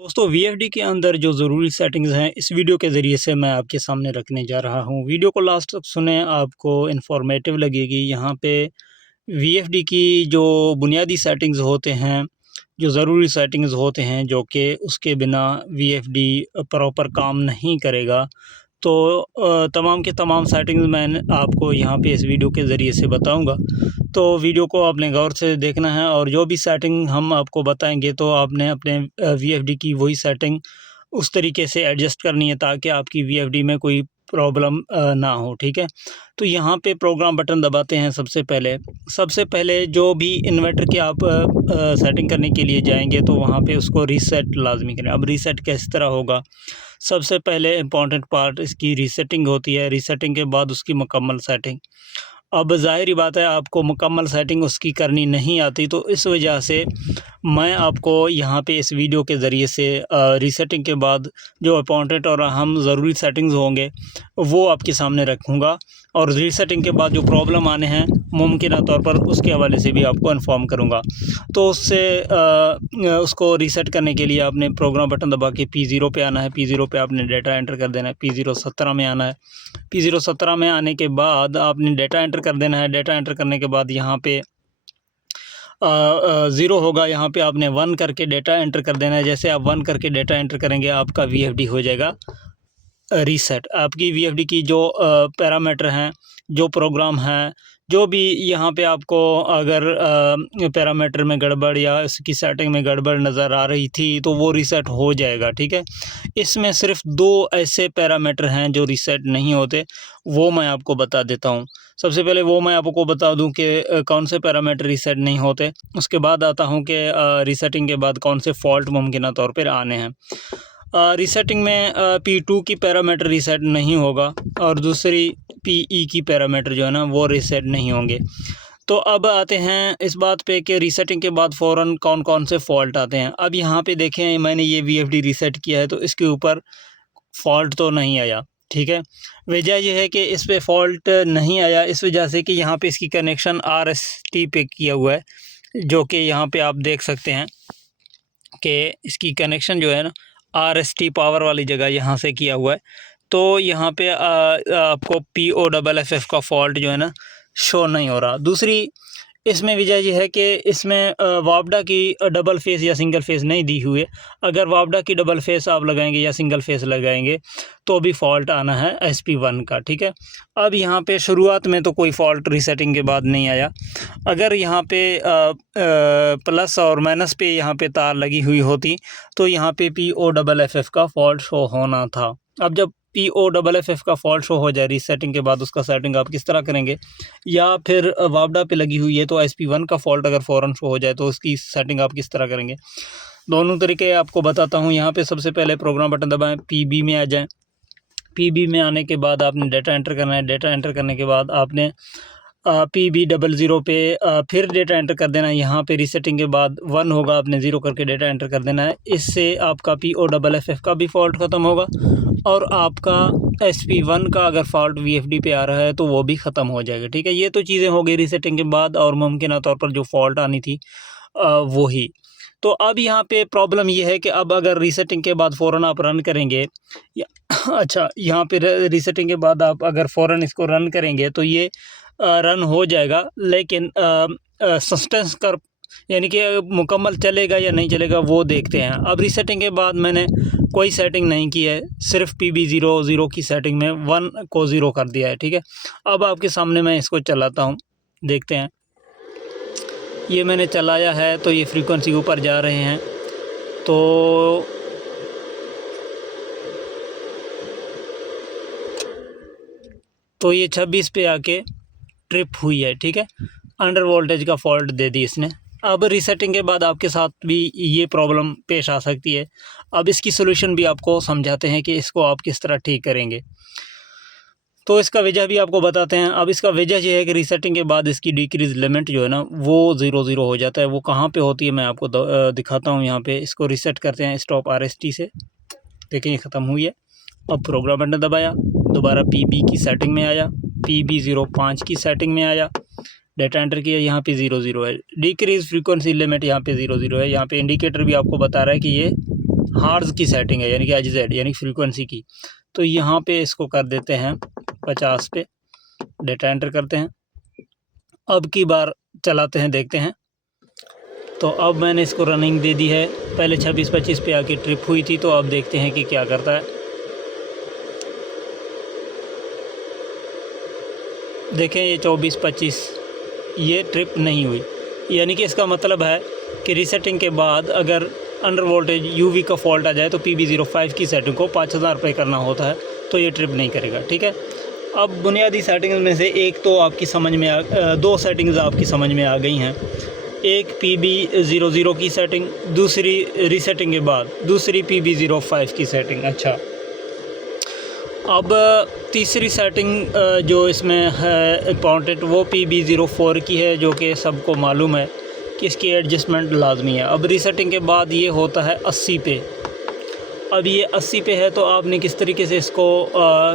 दोस्तों वीएफडी के अंदर जो ज़रूरी सेटिंग्स हैं इस वीडियो के ज़रिए से मैं आपके सामने रखने जा रहा हूं। वीडियो को लास्ट तक सुने, आपको इन्फॉर्मेटिव लगेगी। यहाँ पे वीएफडी की जो बुनियादी सेटिंग्स होते हैं, जो ज़रूरी सेटिंग्स होते हैं, जो कि उसके बिना वीएफडी प्रॉपर काम नहीं करेगा। तो तमाम के तमाम सेटिंग्स मैं आपको यहाँ पे इस वीडियो के ज़रिए से बताऊँगा। तो वीडियो को आपने गौर से देखना है और जो भी सेटिंग हम आपको बताएंगे तो आपने अपने वीएफडी की वही सेटिंग उस तरीके से एडजस्ट करनी है ताकि आपकी वीएफडी में कोई प्रॉब्लम ना हो। ठीक है, तो यहाँ पे प्रोग्राम बटन दबाते हैं। सबसे पहले जो भी इन्वर्टर के आप सेटिंग करने के लिए जाएंगे तो वहाँ पे उसको रीसेट लाजमी करें। अब रीसेट किस तरह होगा? सबसे पहले इम्पॉर्टेंट पार्ट इसकी रीसेटिंग होती है। रीसेटिंग के बाद उसकी मुकम्मल सेटिंग। अब ज़ाहिर बात है आपको मुकम्मल सेटिंग उसकी करनी नहीं आती, तो इस वजह से मैं आपको यहाँ पे इस वीडियो के ज़रिए से रीसेटिंग के बाद जो इम्पॉर्टेंट और अहम ज़रूरी सेटिंग्स होंगे वो आपके सामने रखूँगा, और रीसेटिंग के बाद जो प्रॉब्लम आने हैं मुमकिन तौर पर उसके हवाले से भी आपको इन्फॉर्म करूँगा। तो उसको रीसेट करने के लिए आपने प्रोग्राम बटन दबा के P0 पे आना है। P0 पे आपने डाटा एंटर कर देना है। P0 17 में आना है। P0 17 में आने के बाद आपने डाटा एंटर कर देना है। डाटा एंटर करने के बाद यहाँ पे 0 होगा, यहाँ पे आपने 1 करके डाटा एंटर कर देना है। जैसे आप 1 करके डाटा एंटर करेंगे आपका वीएफडी हो जाएगा रीसेट। आपकी वीएफडी की जो पैरामीटर हैं, जो प्रोग्राम हैं, जो भी यहाँ पे आपको अगर पैरामीटर में गड़बड़ या इसकी सेटिंग में गड़बड़ नज़र आ रही थी तो वो रीसेट हो जाएगा। ठीक है, इसमें सिर्फ 2 ऐसे पैरामीटर हैं जो रीसेट नहीं होते, वो मैं आपको बता देता हूँ। सबसे पहले वो मैं आपको बता दूं कि कौन से पैरामीटर रीसेट नहीं होते। उसके बाद आता हूँ कि रीसेटिंग के बाद कौन से फॉल्ट मुमकिन तौर पर आने हैं। रीसेटिंग में P2 की पैरामीटर रीसेट नहीं होगा और दूसरी PE की पैरामीटर जो है ना वो रीसेट नहीं होंगे। तो अब आते हैं इस बात पे कि रीसेटिंग के बाद फ़ौरन कौन कौन से फ़ॉल्ट आते हैं। अब यहाँ पे देखें, मैंने ये VFD रीसेट किया है तो इसके ऊपर फ़ॉल्ट तो नहीं आया। ठीक है, वजह यह है कि इस पे फ़ॉल्ट नहीं आया इस वजह से कि यहाँ पे इसकी कनेक्शन RST पे किया हुआ है, जो कि यहाँ पे आप देख सकते हैं कि इसकी कनेक्शन जो है ना RST पावर वाली जगह यहाँ से किया हुआ है। तो यहाँ पे आपको POFF का फॉल्ट जो है ना शो नहीं हो रहा। दूसरी इसमें वजह यह है कि इसमें वापडा की डबल फेस या सिंगल फेस नहीं दी हुई है। अगर वापडा की डबल फेस आप लगाएंगे या सिंगल फेस लगाएंगे तो भी फॉल्ट आना है SP1 का। ठीक है, अब यहाँ पे शुरुआत में तो कोई फॉल्ट रीसेटिंग के बाद नहीं आया। अगर यहाँ पे प्लस और माइनस पे यहाँ पे तार लगी हुई होती तो यहाँ पे POFF का फॉल्ट शो होना था। अब जब POFF का फॉल्ट शो हो जाए रीसेटिंग के बाद, उसका सेटिंग आप किस तरह करेंगे, या फिर वापडा पे लगी हुई है तो SP1 का फॉल्ट अगर फ़ौरन शो हो जाए तो उसकी सेटिंग आप किस तरह करेंगे, दोनों तरीके आपको बताता हूँ। यहाँ पे सबसे पहले प्रोग्राम बटन दबाएं, PB में आ जाएं। PB में आने के बाद आपने डाटा एंटर करना है। डाटा एंटर करने के बाद आपने PB00 पे फिर डाटा एंटर कर देना है। यहाँ पे रीसेटिंग के बाद 1 होगा, आपने 0 करके डाटा एंटर कर देना है। इससे आपका POFF का भी फॉल्ट ख़त्म होगा और आपका SP1 का अगर फॉल्ट VFD पे आ रहा है तो वो भी ख़त्म हो जाएगा। ठीक है, ये तो चीज़ें हो गई रीसेटिंग के बाद, और मुमकिन तौर पर जो फॉल्ट आनी थी वही। तो अब यहाँ पे प्रॉब्लम ये है कि अब अगर रीसेटिंग के बाद फ़ौरन आप रन करेंगे अच्छा, यहाँ पे रीसेटिंग के बाद आप अगर फ़ौरन इसको रन करेंगे तो ये रन हो जाएगा, लेकिन सस्टेंस कर यानी कि मुकम्मल चलेगा या नहीं चलेगा वो देखते हैं। अब रीसेटिंग के बाद मैंने कोई सेटिंग नहीं की है, सिर्फ PB00 की सेटिंग में 1 को 0 कर दिया है। ठीक है, अब आपके सामने मैं इसको चलाता हूँ, देखते हैं। ये मैंने चलाया है तो ये फ्रीक्वेंसी ऊपर जा रहे हैं, तो ये 26 पे आके ट्रिप हुई है। ठीक है, अंडर वोल्टेज का फॉल्ट दे दी इसने। अब रीसेटिंग के बाद आपके साथ भी ये प्रॉब्लम पेश आ सकती है। अब इसकी सोल्यूशन भी आपको समझाते हैं कि इसको आप किस तरह ठीक करेंगे। तो इसका वजह भी आपको बताते हैं। अब इसका वजह यह है कि रीसेटिंग के बाद इसकी डिक्रीज़ लिमिट जो है ना वो 0 हो जाता है। वो कहाँ पे होती है मैं आपको दिखाता हूँ। यहाँ पे इसको रीसेट करते हैं स्टॉप RST से, देखें ये ख़त्म हुई है। अब प्रोग्राम बटन दबाया, दोबारा PB की सेटिंग में आया, PB05 की सेटिंग में आया, डाटा एंटर किया, यहाँ पे 0 है। डिक्रीज़ फ्रीक्वेंसी लिमिट यहाँ पे 0 है। यहाँ पे इंडिकेटर भी आपको बता रहा है कि ये हार्ज की सेटिंग है, यानी कि HZ यानी फ्रीक्वेंसी की। तो यहाँ पे इसको कर देते हैं 50 पे, डेटा एंटर करते हैं। अब की बार चलाते हैं, देखते हैं। तो अब मैंने इसको रनिंग दे दी है। पहले 26-25 पे आके ट्रिप हुई थी, तो अब देखते हैं कि क्या करता है। देखें ये 24-25 ये ट्रिप नहीं हुई, यानी कि इसका मतलब है कि रीसेटिंग के बाद अगर अंडर वोल्टेज UV का फॉल्ट आ जाए तो PB05 की सेटिंग को 5000 पे करना होता है, तो ये ट्रिप नहीं करेगा। ठीक है, अब बुनियादी सेटिंग्स में से एक तो आपकी समझ में दो सेटिंग्स आपकी समझ में आ गई हैं। एक PB00 की सेटिंग, दूसरी रीसेटिंग के बाद दूसरी PB05 की सेटिंग। अच्छा, अब तीसरी सेटिंग जो इसमें है इम्पॉर्टेंट, वो PB04 की है, जो कि सबको मालूम है कि इसकी एडजस्टमेंट लाजमी है। अब रीसेटिंग के बाद ये होता है 80 पे। अब ये 80 पे है, तो आपने किस तरीके से इसको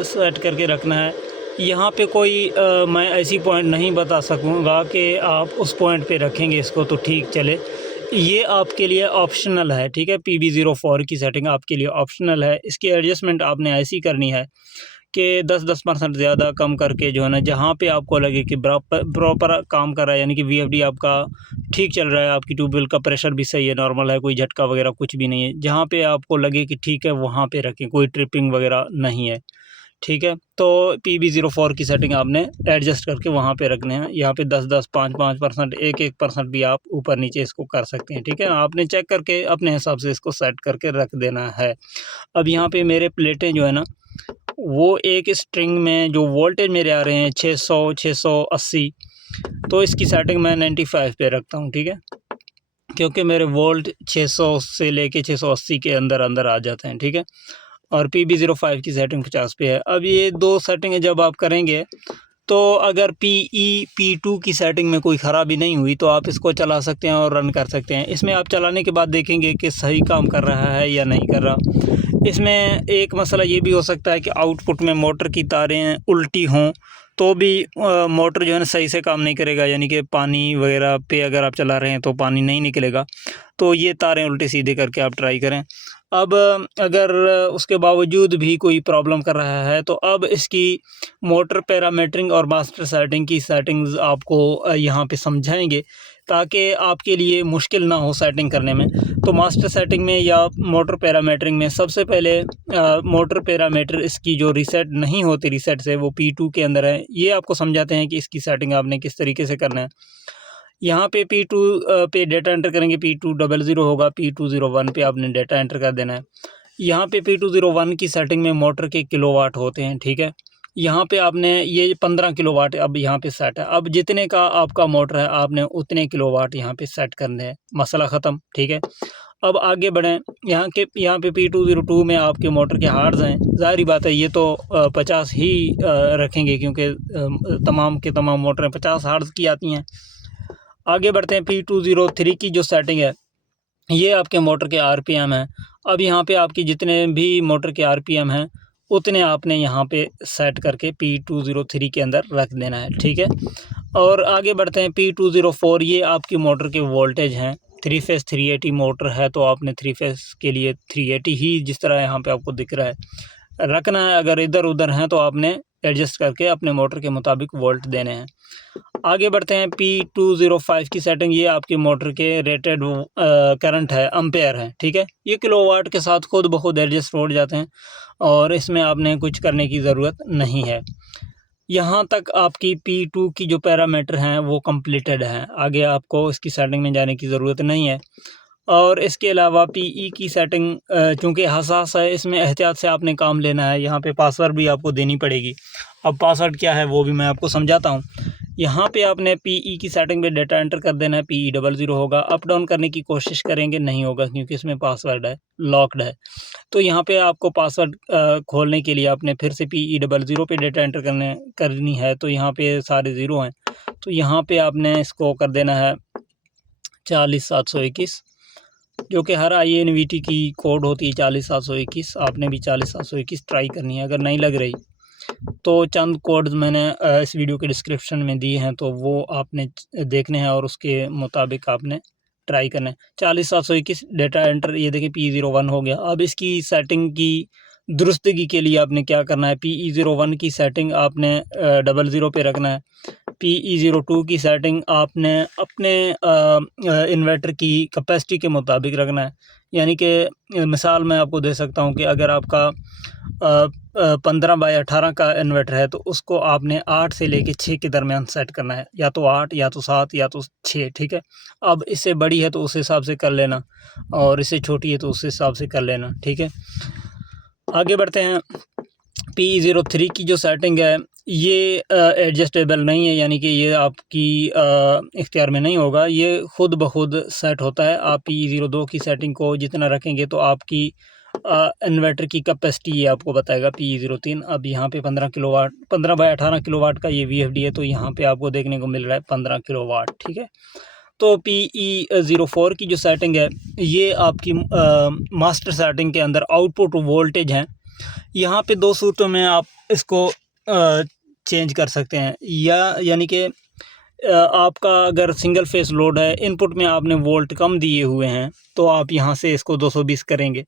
सेट करके रखना है। यहाँ पे कोई मैं ऐसी पॉइंट नहीं बता सकूँगा कि आप उस पॉइंट पे रखेंगे इसको तो ठीक चले, ये आपके लिए ऑप्शनल है। ठीक है, PB04 की सेटिंग आपके लिए ऑप्शनल है। इसकी एडजस्टमेंट आपने ऐसी करनी है कि 10% ज़्यादा कम करके जो है ना, जहाँ पे आपको लगे कि प्रॉपर काम कर रहा है, यानी कि VFD आपका ठीक चल रहा है, आपकी ट्यूबवेल का प्रेशर भी सही है, नॉर्मल है, कोई झटका वगैरह कुछ भी नहीं है, जहाँ पे आपको लगे कि ठीक है वहाँ पे रखें, कोई ट्रिपिंग वगैरह नहीं है। ठीक है, तो PB04 की सेटिंग आपने एडजस्ट करके वहाँ पे रखने हैं। यहाँ पे 10-10, 5-5%, 1-1% भी आप ऊपर नीचे इसको कर सकते हैं। ठीक है, आपने चेक करके अपने हिसाब से इसको सेट करके रख देना है। अब यहाँ पे मेरे प्लेटें जो है ना, वो एक स्ट्रिंग में जो वोल्टेज मेरे आ रहे हैं 600-680, तो इसकी सेटिंग मैं 95 पे रखता हूँ। ठीक है, क्योंकि मेरे वोल्ट 600 से लेके 680 के अंदर अंदर आ जाते हैं। ठीक है, और PB05 की सेटिंग 50 पे है। अब ये दो सेटिंगें जब आप करेंगे, तो अगर P2 की सेटिंग में कोई ख़राबी नहीं हुई तो आप इसको चला सकते हैं और रन कर सकते हैं। इसमें आप चलाने के बाद देखेंगे कि सही काम कर रहा है या नहीं कर रहा। इसमें एक मसला ये भी हो सकता है कि आउटपुट में मोटर की तारें उल्टी हों, तो भी मोटर जो है ना सही से काम नहीं करेगा, यानी कि पानी वगैरह पे अगर आप चला रहे हैं तो पानी नहीं निकलेगा। तो ये तारें उल्टे सीधे करके आप ट्राई करें। अब अगर उसके बावजूद भी कोई प्रॉब्लम कर रहा है, तो अब इसकी मोटर पैरामीटरिंग और मास्टर सेटिंग की सेटिंग्स आपको यहाँ पे समझाएंगे, ताकि आपके लिए मुश्किल ना हो सेटिंग करने में। तो मास्टर सेटिंग में या मोटर पैरामीटरिंग में सबसे पहले मोटर पैरामीटर इसकी जो रीसेट नहीं होती रीसेट से, वो P2 के अंदर है। ये आपको समझाते हैं कि इसकी सेटिंग आपने किस तरीके से करना है। यहाँ पे P2 पे डेटा एंटर करेंगे, P200 होगा, P201 पे आपने डेटा एंटर कर देना है। यहाँ पे P201 की सेटिंग में मोटर के किलोवाट होते हैं। ठीक है, यहाँ पे आपने ये 15 किलोवाट अब यहाँ पे सेट है। अब जितने का आपका मोटर है आपने उतने किलोवाट यहाँ पे सेट करने हैं, मसला ख़त्म। ठीक है, अब आगे बढ़ें। यहाँ पे P202 में आपके मोटर के हार्स हैं, ज़ाहिर बात है ये तो 50 ही रखेंगे, क्योंकि तमाम के तमाम मोटरें 50 हार्स की आती हैं। आगे बढ़ते हैं, P203 की जो सेटिंग है, ये आपके मोटर के RPM हैं। अब यहाँ पे आपकी जितने भी मोटर के RPM हैं उतने आपने यहाँ पे सेट करके P203 के अंदर रख देना है। ठीक है, और आगे बढ़ते हैं, P204 ये आपकी मोटर के वोल्टेज हैं। 3 फेस 380 मोटर है, तो आपने 3 फेस के लिए 380 ही जिस तरह यहाँ पे आपको दिख रहा है रखना है। अगर इधर उधर हैं तो आपने एडजस्ट करके अपने मोटर के मुताबिक वोल्ट देने हैं। आगे बढ़ते हैं, P205 की सेटिंग, ये आपकी मोटर के रेटेड करंट है, एम्पेयर है। ठीक है, ये किलोवाट के साथ खुद ब खुद एडजस्ट हो जाते हैं और इसमें आपने कुछ करने की ज़रूरत नहीं है। यहाँ तक आपकी P2 की जो पैरामीटर हैं वो कंप्लीटेड हैं, आगे आपको इसकी सेटिंग में जाने की ज़रूरत नहीं है। और इसके अलावा PE की सेटिंग चूँकि हसास है, इसमें एहतियात से आपने काम लेना है। यहाँ पे पासवर्ड भी आपको देनी पड़ेगी। अब पासवर्ड क्या है वो भी मैं आपको समझाता हूँ। यहाँ पे आपने PE की सेटिंग में डेटा एंटर कर देना है, PE00 होगा। अप डाउन करने की कोशिश करेंगे, नहीं होगा, क्योंकि इसमें पासवर्ड है, लॉक्ड है। तो यहाँ पे आपको पासवर्ड खोलने के लिए आपने फिर से PE00 पे डेटा एंटर करनी है। तो यहाँ पे सारे ज़ीरो हैं, तो यहाँ पे आपने इसको कर देना है 40721, जो कि हर INVT की कोड होती है 40721। आपने भी 40721 ट्राई करनी है। अगर नहीं लग रही तो चंद कोड्स मैंने इस वीडियो के डिस्क्रिप्शन में दिए हैं, तो वो आपने देखने हैं और उसके मुताबिक आपने ट्राई करना है। 40,721 डेटा एंटर, ये देखिए P01 हो गया। अब इसकी सेटिंग की दुरुस्तगी के लिए आपने क्या करना है, PE01 की सेटिंग आपने 00 पे रखना है। PE02 की सेटिंग आपने अपने इन्वर्टर की कैपेसिटी के मुताबिक रखना है। यानी कि मिसाल मैं आपको दे सकता हूँ कि अगर आपका 15/18 का इन्वर्टर है तो उसको आपने 8 से लेके 6 के दरमियान सेट करना है, या तो 8 या तो 7 या तो 6, ठीक है। अब इससे बड़ी है तो उस हिसाब से कर लेना, और इससे छोटी है तो उस हिसाब से कर लेना, ठीक है। आगे बढ़ते हैं। PE03 की जो सेटिंग है ये एडजस्टेबल नहीं है, यानी कि ये आपकी इख्तियार में नहीं होगा, ये खुद ब खुद सेट होता है। आप PE02 की सेटिंग को जितना रखेंगे तो आपकी इन्वर्टर की कैपेसिटी ये आपको बताएगा। PE03 अब यहाँ पे 15 किलोवाट, 15/18 किलोवाट का ये VFD है, तो यहाँ पे आपको देखने को मिल रहा है 15 किलोवाट, ठीक है। तो PE04 की जो सेटिंग है ये आपकी मास्टर सेटिंग के अंदर आउटपुट वोल्टेज हैं। यहाँ पे 2 सूरतों में आप इसको चेंज कर सकते हैं, यानी कि आपका अगर सिंगल फेस लोड है, इनपुट में आपने वोल्ट कम दिए हुए हैं तो आप यहाँ से इसको 220 करेंगे,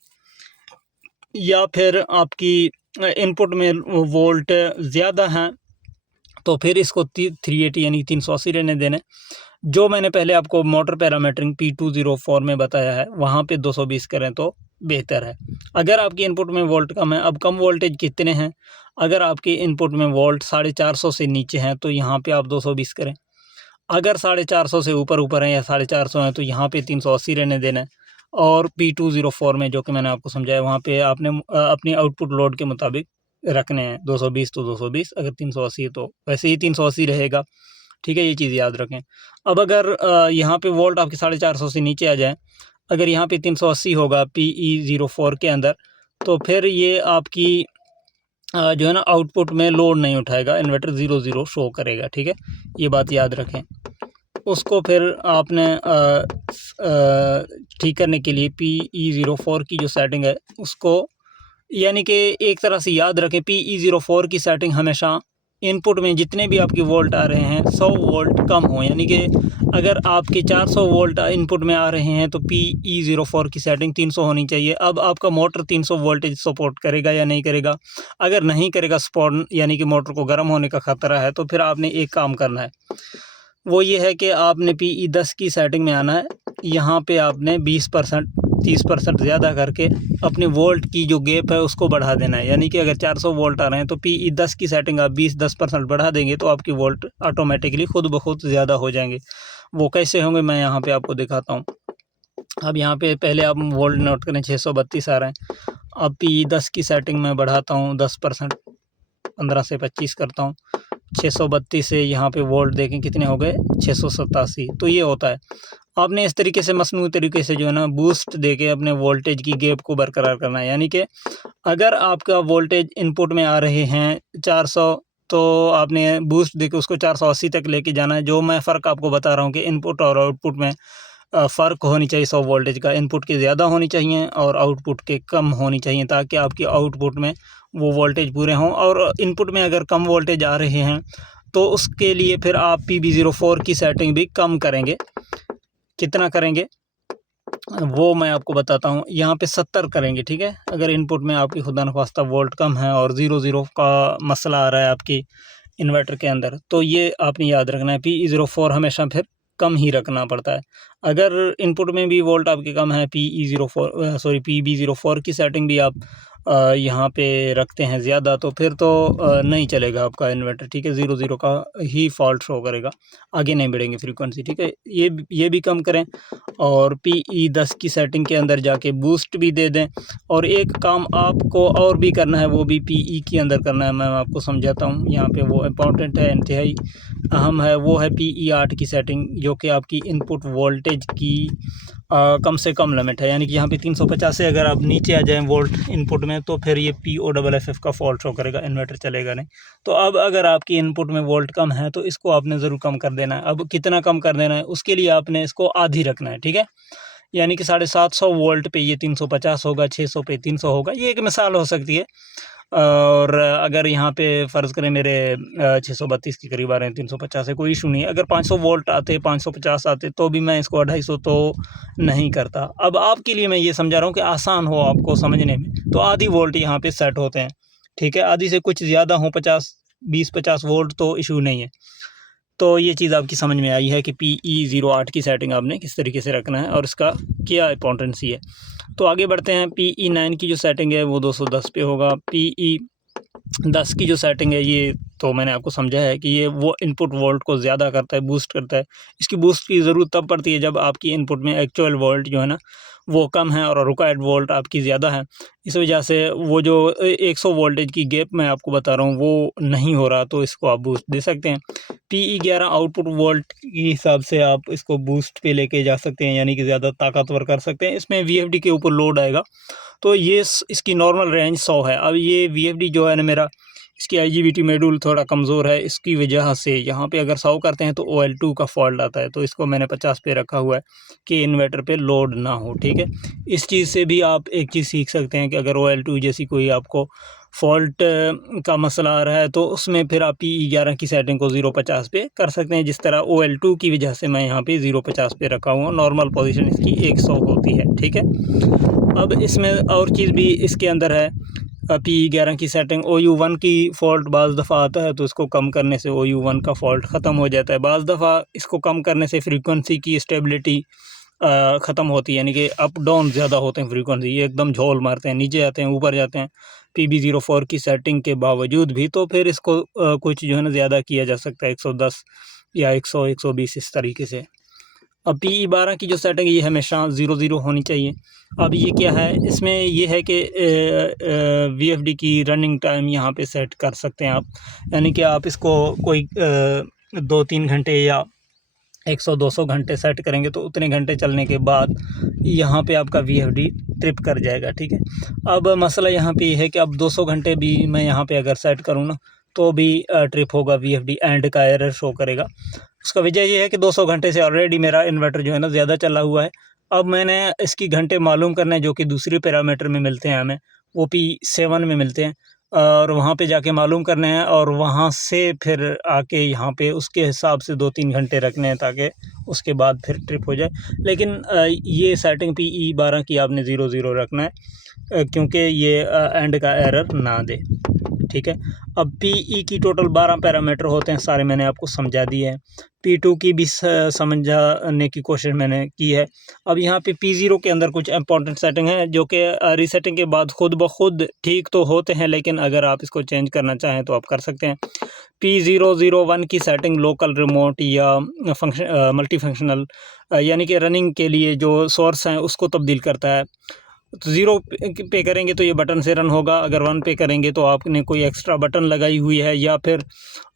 या फिर आपकी इनपुट में वोल्ट ज़्यादा हैं तो फिर इसको 380 यानी 380 रहने देना। जो मैंने पहले आपको मोटर पैरामीटरिंग P204 में बताया है वहाँ पे 220 करें तो बेहतर है। अगर आपकी इनपुट में वोल्ट कम है, अब कम वोल्टेज कितने हैं, अगर आपके इनपुट में वोल्ट 450 से नीचे हैं तो यहाँ पे आप 220 करें। अगर 450 से ऊपर हैं या 450 हैं तो यहाँ पे 380 रहने देना है। और P204 में जो कि मैंने आपको समझाया वहाँ पे आपने अपनी आउटपुट लोड के मुताबिक रखने हैं। 220 तो 220, अगर 380 तो वैसे ही 380 रहेगा, ठीक है। ये चीज़ याद रखें। अब अगर यहाँ पे वोल्ट आपके 450 से नीचे आ जाए, अगर यहाँ पे 380 होगा PE04 के अंदर, तो फिर ये आपकी जो है ना आउटपुट में लोड नहीं उठाएगा, इन्वर्टर 00 शो करेगा, ठीक है। ये बात याद रखें। उसको फिर आपने ठीक करने के लिए PE04 की जो सेटिंग है उसको, यानी कि एक तरह से याद रखें, PE04 की सेटिंग हमेशा इनपुट में जितने भी आपके वोल्ट आ रहे हैं 100 वोल्ट कम हो, यानी कि अगर आपके 400 वोल्ट इनपुट में आ रहे हैं तो PE04 की सेटिंग 300 होनी चाहिए। अब आपका मोटर 300 वोल्टेज सपोर्ट करेगा या नहीं करेगा, अगर नहीं करेगा सपोर्ट, यानी कि मोटर को गर्म होने का ख़तरा है, तो फिर आपने एक काम करना है, वो ये है कि आपने PE10 की सेटिंग में आना है। यहाँ पे आपने 20% 30% ज़्यादा करके अपने वोल्ट की जो गैप है उसको बढ़ा देना है। यानी कि अगर 400 वोल्ट आ रहे हैं तो PE10 की सेटिंग आप 10% बढ़ा देंगे तो आपकी वोल्ट ऑटोमेटिकली खुद ब खुद ज़्यादा हो जाएंगे। वो कैसे होंगे मैं यहाँ पे आपको दिखाता हूँ। अब यहाँ पे पहले आप वोल्ट नोट करें, 632 आ रहे हैं। अब PE10 की सेटिंग में बढ़ाता हूँ 10%, 15 से 25 करता हूँ। 632 से यहाँ पे वोल्ट देखें कितने हो गए, 687। तो ये होता है। आपने इस तरीके से मसनू तरीके से जो है ना बूस्ट देके अपने वोल्टेज की गैप को बरकरार करना है। यानी कि अगर आपका वोल्टेज इनपुट में आ रहे हैं 400, तो आपने बूस्ट देके उसको 480 तक लेके जाना है। जो मैं फ़र्क आपको बता रहा हूँ कि इनपुट और आउटपुट में फ़र्क होनी चाहिए 100 वोल्टेज का। इनपुट के ज़्यादा होनी चाहिए और आउटपुट के कम होनी चाहिए, ताकि आपकी आउटपुट में वो वोल्टेज पूरे हों। और इनपुट में अगर कम वोल्टेज आ रहे हैं तो उसके लिए फिर आप PB04 की सेटिंग भी कम करेंगे। कितना करेंगे वो मैं आपको बताता हूँ। यहाँ पे 70 करेंगे, ठीक है। अगर इनपुट में आपकी खुदा न खास्ता वोल्ट कम है और 00 का मसला आ रहा है आपकी इन्वर्टर के अंदर, तो ये आपने याद रखना है, PE04 हमेशा फिर कम ही रखना पड़ता है। अगर इनपुट में भी वोल्ट आपके कम है, PB04 की सेटिंग भी आप यहाँ पे रखते हैं ज़्यादा, तो फिर तो नहीं चलेगा आपका इन्वर्टर, ठीक है। 00 का ही फॉल्ट शो करेगा, आगे नहीं बढ़ेंगे फ्रीक्वेंसी, ठीक है। ये भी कम करें और PE10 की सेटिंग के अंदर जाके बूस्ट भी दे दें। और एक काम आपको और भी करना है, वो भी PE के अंदर करना है। मैं आपको समझाता हूँ, यहाँ पे वो इम्पॉर्टेंट है, इंतहाई अहम है। वो है PE8 की सेटिंग, जो कि आपकी इनपुट वोल्टेज की कम से कम लिमिट है। यानी कि यहाँ पे 350 से अगर आप नीचे आ जाएं वोल्ट इनपुट में, तो फिर ये POFF का फॉल्ट शो करेगा, इन्वर्टर चलेगा नहीं। तो अब अगर आपकी इनपुट में वोल्ट कम है तो इसको आपने ज़रूर कम कर देना है। अब कितना कम कर देना है, उसके लिए आपने इसको आधी रखना है, ठीक है। यानी कि 750 वोल्ट पे ये 350 होगा, 600 पे 300 होगा। ये एक मिसाल हो सकती है। और अगर यहाँ पे फ़र्ज़ करें मेरे 632 के करीब आ रहे हैं, 350 है, कोई इशू नहीं है। अगर 500 वोल्ट आते, 550 आते तो भी मैं इसको 250 तो नहीं करता। अब आपके लिए मैं ये समझा रहा हूँ कि आसान हो आपको समझने में, तो आधी वोल्ट यहाँ पे सेट होते हैं, ठीक है। आधी से कुछ ज़्यादा हो 20-50 वोल्ट तो इशू नहीं है। तो ये चीज़ आपकी समझ में आई है कि PE08 की सेटिंग आपने किस तरीके से रखना है और इसका क्या इंपॉर्टेंसी है। तो आगे बढ़ते हैं। PE9 की जो सेटिंग है वो 210 पे होगा। PE10 की जो सेटिंग है ये तो मैंने आपको समझा है कि ये वो इनपुट वोल्ट को ज़्यादा करता है, बूस्ट करता है। इसकी बूस्ट की ज़रूरत तब पड़ती है जब आपकी इनपुट में एक्चुअल वोल्ट जो है ना वो कम है और रिक्वायर्ड वोल्ट आपकी ज़्यादा है। इस वजह से वो जो 100 वोल्टेज की गैप मैं आपको बता रहा हूँ वो नहीं हो रहा, तो इसको आप बूस्ट दे सकते हैं। PE11 आउटपुट वोल्ट के हिसाब से आप इसको बूस्ट पे लेके जा सकते हैं, यानी कि ज़्यादा ताकतवर कर सकते हैं। इसमें VFD के ऊपर लोड आएगा, तो ये इसकी नॉर्मल रेंज 100 है। अब ये VFD जो है ना मेरा, इसकी IGBT मॉड्यूल थोड़ा कमज़ोर है, इसकी वजह से यहाँ पे अगर 100 करते हैं तो OL2 का फॉल्ट आता है, तो इसको मैंने 50 पे रखा हुआ है कि इन्वर्टर पे लोड ना हो, ठीक है। इस चीज़ से भी आप एक चीज़ सीख सकते हैं कि अगर OL2 जैसी कोई आपको फॉल्ट का मसला आ रहा है तो उसमें फिर आप PE11 की सेटिंग को 050 पे कर सकते हैं, जिस तरह OL2 की वजह से मैं यहाँ पे 050 पे रखा हुआ हूँ। नॉर्मल पोजीशन इसकी 100 होती है, ठीक है। अब इसमें और चीज़ भी इसके अंदर है। PE11 की सेटिंग OU1 की फ़ॉल्ट बाज़ दफ़ा आता है तो इसको कम करने से OU1 का फ़ॉल्ट ख़त्म हो जाता है। बाज़ दफ़ा इसको कम करने से फ्रीक्वेंसी की स्टेबिलिटी ख़त्म होती है, यानी कि अप डाउन ज़्यादा होते हैं फ्रीक्वेंसी, ये एकदम झोल मारते हैं, नीचे आते हैं ऊपर जाते हैं PB04 की सेटिंग के बावजूद भी। तो फिर इसको कुछ जो है ना ज़्यादा किया जा सकता है, 110 या 100 120 इस तरीके से। अब PE12 की जो सेटिंग है ये हमेशा 00 होनी चाहिए। अब ये क्या है, इसमें ये है कि VFD की रनिंग टाइम यहाँ पे सेट कर सकते हैं आप, यानी कि आप इसको कोई 2-3 घंटे या 100-200 घंटे सेट करेंगे तो उतने घंटे चलने के बाद यहाँ पे आपका VFD ट्रिप कर जाएगा, ठीक है। अब मसला यहाँ पे ये है कि अब 200 घंटे भी मैं यहाँ पे अगर सेट करूँ ना तो भी ट्रिप होगा, VFD एंड का एरर शो करेगा। उसका वजह ये है कि 200 घंटे से ऑलरेडी मेरा इन्वर्टर जो है ना ज़्यादा चला हुआ है। अब मैंने इसकी घंटे मालूम करने जो कि दूसरे पैरामीटर में मिलते हैं हमें, वो P7 में मिलते हैं, और वहाँ पे जाके मालूम करने हैं और वहाँ से फिर आके यहाँ पे उसके हिसाब से 2-3 घंटे रखने हैं ताकि उसके बाद फिर ट्रिप हो जाए। लेकिन ये सेटिंग PE12 की आपने 00 रखना है, क्योंकि ये एंड का एरर ना दे, ठीक है। अब PE की टोटल 12 पैरामीटर होते हैं, सारे मैंने आपको समझा दिए हैं। P2 की भी समझाने की कोशिश मैंने की है। अब यहाँ पे P0 के अंदर कुछ इंपॉर्टेंट सेटिंग है जो कि रीसेटिंग के बाद खुद ब खुद ठीक तो होते हैं, लेकिन अगर आप इसको चेंज करना चाहें तो आप कर सकते हैं। P001 की सेटिंग लोकल रिमोट या फंक्शन मल्टी फंक्शनल यानी कि रनिंग के लिए जो सोर्स हैं उसको तब्दील करता है। तो 0 पे करेंगे तो ये बटन से रन होगा, अगर 1 पे करेंगे तो आपने कोई एक्स्ट्रा बटन लगाई हुई है या फिर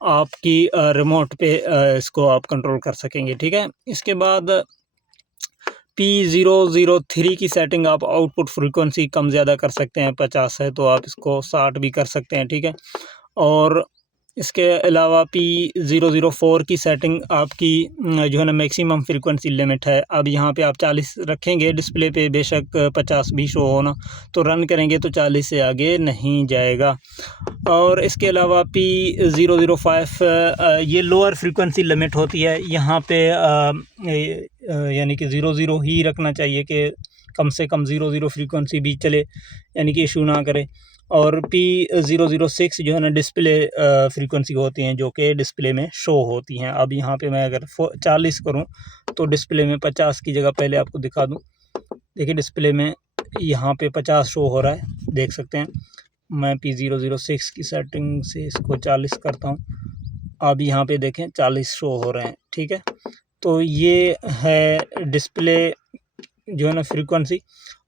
आपकी रिमोट पे इसको आप कंट्रोल कर सकेंगे, ठीक है। इसके बाद P003 की सेटिंग आप आउटपुट फ्रीक्वेंसी कम ज़्यादा कर सकते हैं, 50 है तो आप इसको 60 भी कर सकते हैं, ठीक है। और इसके अलावा P004 की सेटिंग आपकी जो है ना मैक्सिमम फ्रीक्वेंसी लिमिट है। अब यहाँ पे आप 40 रखेंगे, डिस्प्ले पे बेशक 50 भी शो होना, तो रन करेंगे तो 40 से आगे नहीं जाएगा। और इसके अलावा P005 ये लोअर फ्रीक्वेंसी लिमिट होती है, यहाँ पे यानी कि 00 ही रखना चाहिए कि कम से कम 00 फ्रीक्वेंसी भी चले, यानी कि इशू ना करे। और P006 जो है ना डिस्प्ले फ्रीक्वेंसी होती हैं जो कि डिस्प्ले में शो होती हैं। अब यहाँ पे मैं अगर 40 करूँ तो डिस्प्ले में 50 की जगह पहले आपको दिखा दूँ, देखिए डिस्प्ले में यहाँ पे 50 शो हो रहा है, देख सकते हैं। मैं P006 की सेटिंग से इसको 40 करता हूँ, अब यहाँ पे देखें 40 शो हो रहे हैं, ठीक है। तो ये है डिस्प्ले जो है ना फ्रीक्वेंसी।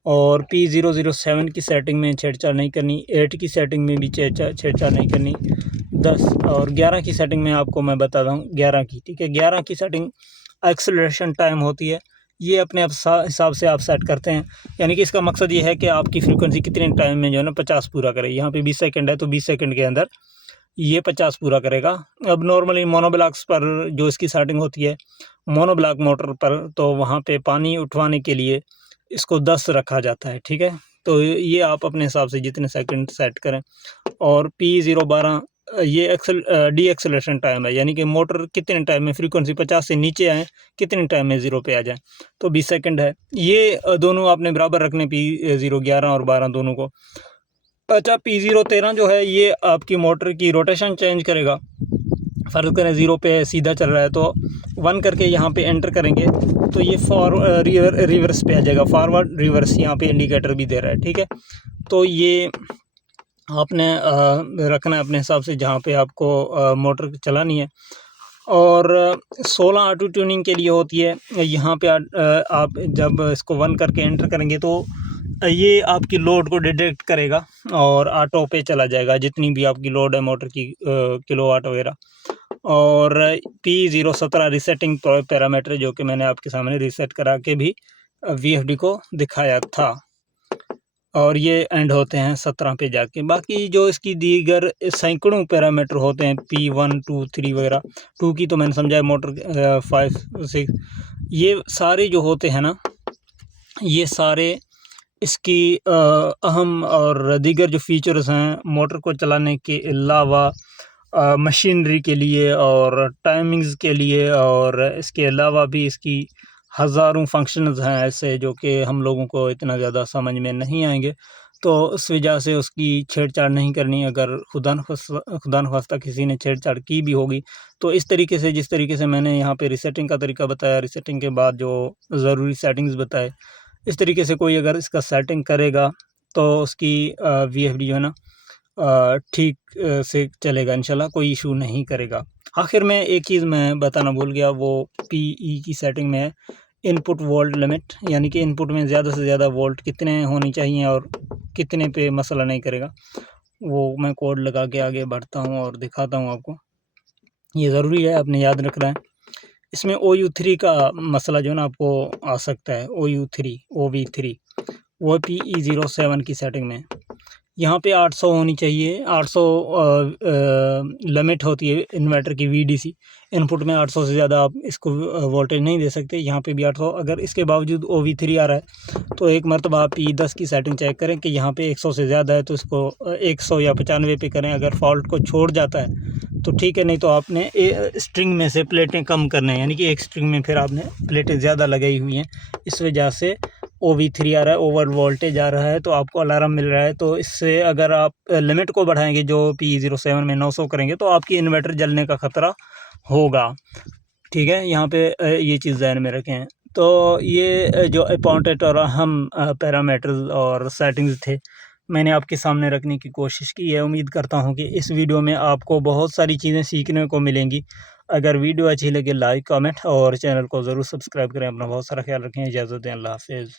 और P007 की सेटिंग में छेड़छाड़ नहीं करनी, 8 की सेटिंग में भी छेड़छाड़ नहीं करनी, 10 और 11 की सेटिंग में आपको मैं बताता हूँ 11 की, ठीक है। 11 की सेटिंग एक्सेलरेशन टाइम होती है, ये अपने हिसाब से आप सेट करते हैं, यानी कि इसका मकसद ये है कि आपकी फ्रीक्वेंसी कितने टाइम में जो है ना 50 पूरा करे। यहाँ पे 20 सेकंड है तो 20 सेकंड के अंदर ये 50 पूरा करेगा। अब नॉर्मली मोनोब्लॉक्स पर जो इसकी सेटिंग होती है, मोनोब्लॉक मोटर पर, तो वहाँ पे पानी उठवाने के लिए इसको 10 रखा जाता है, ठीक है। तो ये आप अपने हिसाब से जितने सेकंड सेट करें। और P012 ये डी एक्सेलरेशन टाइम है, यानी कि मोटर कितने टाइम में फ्रीक्वेंसी 50 से नीचे आए, कितने टाइम में 0 पे आ जाए, तो 20 सेकंड है। ये दोनों आपने बराबर रखने, P0 11 और 12 दोनों को। अच्छा, P0 13 जो है ये आपकी मोटर की रोटेशन चेंज करेगा। फ़र्ज़ करें 0 पे सीधा चल रहा है तो 1 करके यहाँ पे एंटर करेंगे तो ये रिवर्स पे आ जाएगा, फॉरवर्ड रिवर्स यहाँ पे इंडिकेटर भी दे रहा है, ठीक है। तो ये आपने रखना है अपने हिसाब से जहाँ पे आपको मोटर चलानी है। और 16 ऑटो ट्यूनिंग के लिए होती है। यहाँ पे आप जब इसको 1 करके एंटर करेंगे तो ये आपकी लोड को डिटेक्ट करेगा और ऑटो पे चला जाएगा, जितनी भी आपकी लोड है मोटर की किलोवाट वगैरह। और P017 रीसेटिंग पैरामीटर, जो कि मैंने आपके सामने रीसेट करा के भी VFD को दिखाया था, और ये एंड होते हैं 17 पे जाके। बाकी जो इसकी दीगर सैकड़ों पैरामीटर होते हैं, P1 2 3 वगैरह, 2 की तो मैंने समझा मोटर 5 6, ये सारे जो होते हैं ना, ये सारे इसकी अहम और दीगर जो फीचर्स हैं मोटर को चलाने के अलावा, मशीनरी के लिए और टाइमिंग्स के लिए, और इसके अलावा भी इसकी हज़ारों फंक्शंस हैं ऐसे जो कि हम लोगों को इतना ज़्यादा समझ में नहीं आएंगे। तो उस वजह से उसकी छेड़छाड़ नहीं करनी। अगर खुदा न खास्ता किसी ने छेड़छाड़ की भी होगी तो इस तरीके से, जिस तरीके से मैंने यहाँ पे रीसेटिंग का तरीका बताया, रीसेटिंग के बाद जो ज़रूरी सेटिंग्स बताए, इस तरीके से कोई अगर इसका सेटिंग करेगा तो उसकी VFD जो है ना ठीक से चलेगा इंशाल्लाह, कोई इशू नहीं करेगा। आखिर में एक चीज़ मैं बताना भूल गया, वो PE की सेटिंग में है इनपुट वोल्ट लिमिट, यानी कि इनपुट में ज़्यादा से ज़्यादा वोल्ट कितने होनी चाहिए और कितने पे मसला नहीं करेगा। वो मैं कोड लगा के आगे बढ़ता हूँ और दिखाता हूँ आपको। ये ज़रूरी है, आपने याद रखना है। इसमें OU3 का मसला जो है ना आपको आ सकता है, OV3 वो PE07 की सेटिंग में। यहाँ पे 800 होनी चाहिए, 800 लिमिट होती है इन्वर्टर की VDC। इनपुट में 800 से ज़्यादा आप इसको वोल्टेज नहीं दे सकते। यहाँ पे भी 800। अगर इसके बावजूद OV3 आ रहा है तो एक मरतबा आप P10 की सेटिंग चेक करें कि यहाँ पे 100 से ज़्यादा है तो इसको 100 या 95 पे करें। अगर फॉल्ट को छोड़ जाता है तो ठीक है, नहीं तो आपने स्ट्रिंग में से प्लेटें कम करना है, यानी कि एक स्ट्रिंग में फिर आपने प्लेटें ज़्यादा लगाई हुई हैं, इस वजह से OV3 आ रहा है, ओवर वोल्टेज आ रहा है, तो आपको अलार्म मिल रहा है। तो इससे अगर आप लिमिट को बढ़ाएंगे, जो P07 में 900 करेंगे, तो आपकी इन्वर्टर जलने का ख़तरा होगा। ठीक है, यहाँ पे ये चीज़ ध्यान में रखें। तो ये जो इंपॉर्टेंट और अहम पैरामीटर्स और सेटिंग्स थे, मैंने आपके सामने रखने की कोशिश की है। उम्मीद करता हूँ कि इस वीडियो में आपको बहुत सारी चीज़ें सीखने को मिलेंगी। अगर वीडियो अच्छी लगे लाइक, कमेंट और चैनल को ज़रूर सब्सक्राइब करें। अपना बहुत सारा ख्याल रखें। इजाज़त दें। अल्लाह हाफ़िज़।